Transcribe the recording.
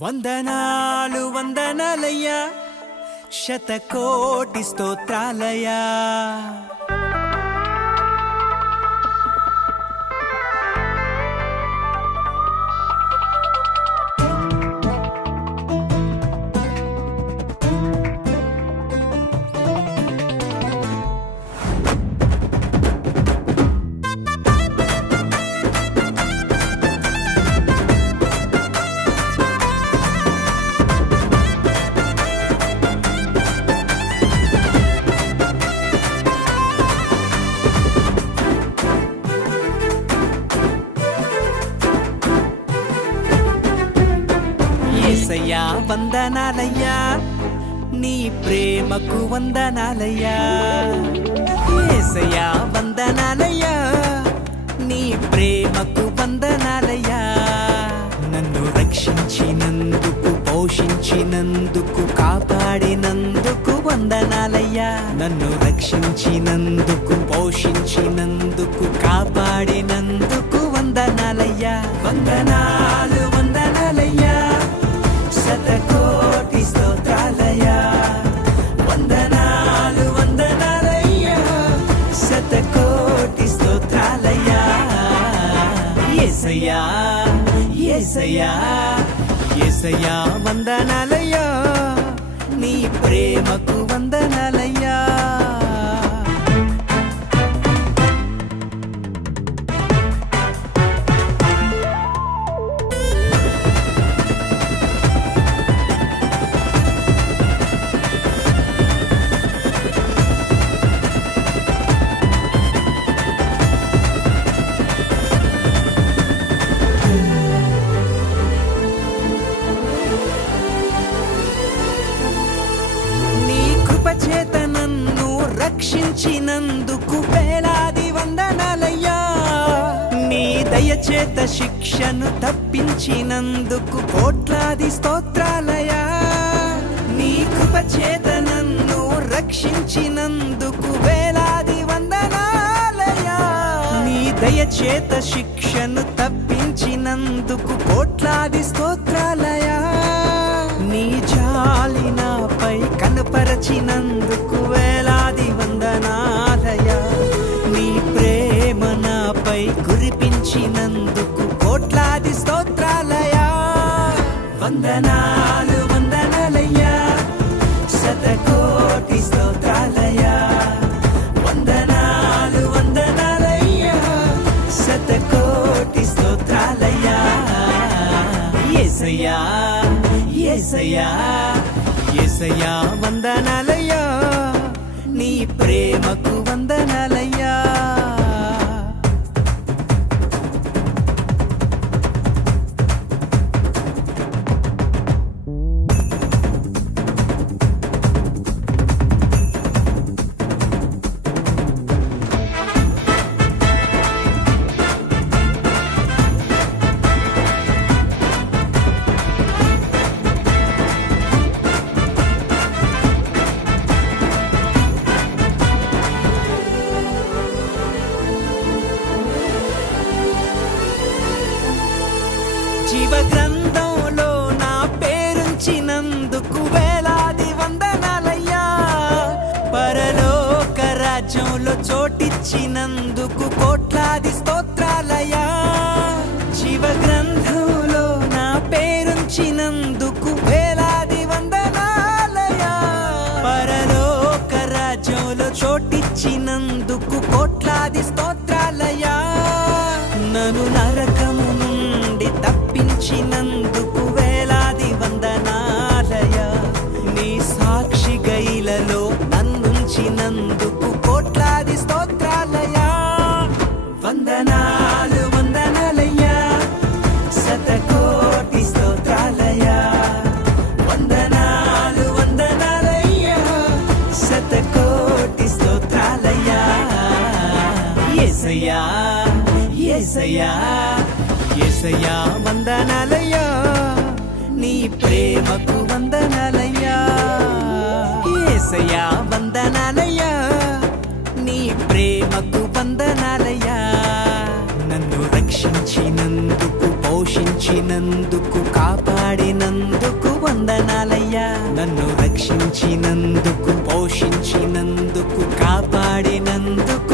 వందనాలు వందనాలయ్యా, శతకోటి స్తోత్రాలయ్యా. యేసయ్యా వందనాలయ్యా, నీ ప్రేమకు వందనాలయ్యా. యేసయ్యా వందనాలయ్యా, నీ ప్రేమకు వందనాలయ్యా. నన్ను రక్షించినందుకు, పోషించినందుకు, కాపాడినందుకు వందనాలయ్యా. నన్ను రక్షించినందుకు, పోషించినందుకు, కాపాడినందుకు వందనాలయ్యా. వందనాలు వందనాలయ్యా, శతకోటి స్తోత్రాలయ్యా. వందనాలు వందనాలయ్యా, శతకోటి స్తోత్రాలయ్యా. యేసయ్యా యేసయ్యా యేసయ్యా వందనాలయ్యా, నీ ప్రేమకు వందనాలయ్యా. చేత నన్ను రక్షించినందుకు వేలాది వందనాలయ్యా. నీ దయచేత శిక్షను తప్పించినందుకు కోట్లాది స్తోత్రాలయ్యా. నీ కృప చేత నన్ను రక్షించినందుకు వేలాది వందనాలయ్యా. నీ దయచేత శిక్షను తప్పించినందుకు కోట్లాది స్తోత్రాలయ్యా. నీ జాలి నాపై కనపరచినందుకు వేలాది వందనాలయ్యా. నీ ప్రేమ నాపై కురిపించినందుకు కోట్లాది స్తోత్రాలయ్యా. వందనాలు వందనాలయ్యా, శతకోటి స్తోత్రాలయ్యా. వందనాలు వందనాలయ్యా, శతకోటి స్తోత్రాలయ్యా. యేసయ్యా యేసయ్యా యేసయ్యా వందనాలయ్యా, నీ ప్రేమకు వందనాలయ్యా. జీవ గ్రంథంలో నా పేరుంచినందుకు వేలాది వందనాలయ్యా. పరలోక రాజ్యంలో చోటిచ్చినందుకు కోట్లాది స్తోత్రాలయ్యా. జీవ గ్రంథంలో నా పేరుంచినందుకు వేలాది వందనాలయ్యా. పరలోక రాజ్యంలో చోటిచ్చినందుకు కోట్లాది స్తోత్రాలయ్యా. నన్ను నరకము నుండి తప్పించినందుకు వేలాది వందనాలయ్యా. నీ సాక్షి గైలలో నన్నుంచినందుకు కోట్లాది స్తోత్రాలయ్యా. వందనాలు వందనాలయ్యా, శతకోటి స్తోత్రాలయ్యా. వందనాలు వందనాలయ్యా, శతకోటి స్తోత్రాలయ్యా. యేసయ్యా యేసయ్యా యేసయ్యా వందనాలయ్యా, నీ ప్రేమకు వందనాలయ్యా. యేసయ్యా వందనాలయ్యా, నీ ప్రేమకు వందనాలయ్యా. నన్ను రక్షించినందుకు, పోషించినందుకు, కాపాడి కాపాడినందుకు వందనాలయ్యా నన్ను రక్షించినందుకు పోషించినందుకు కాపాడినందుకు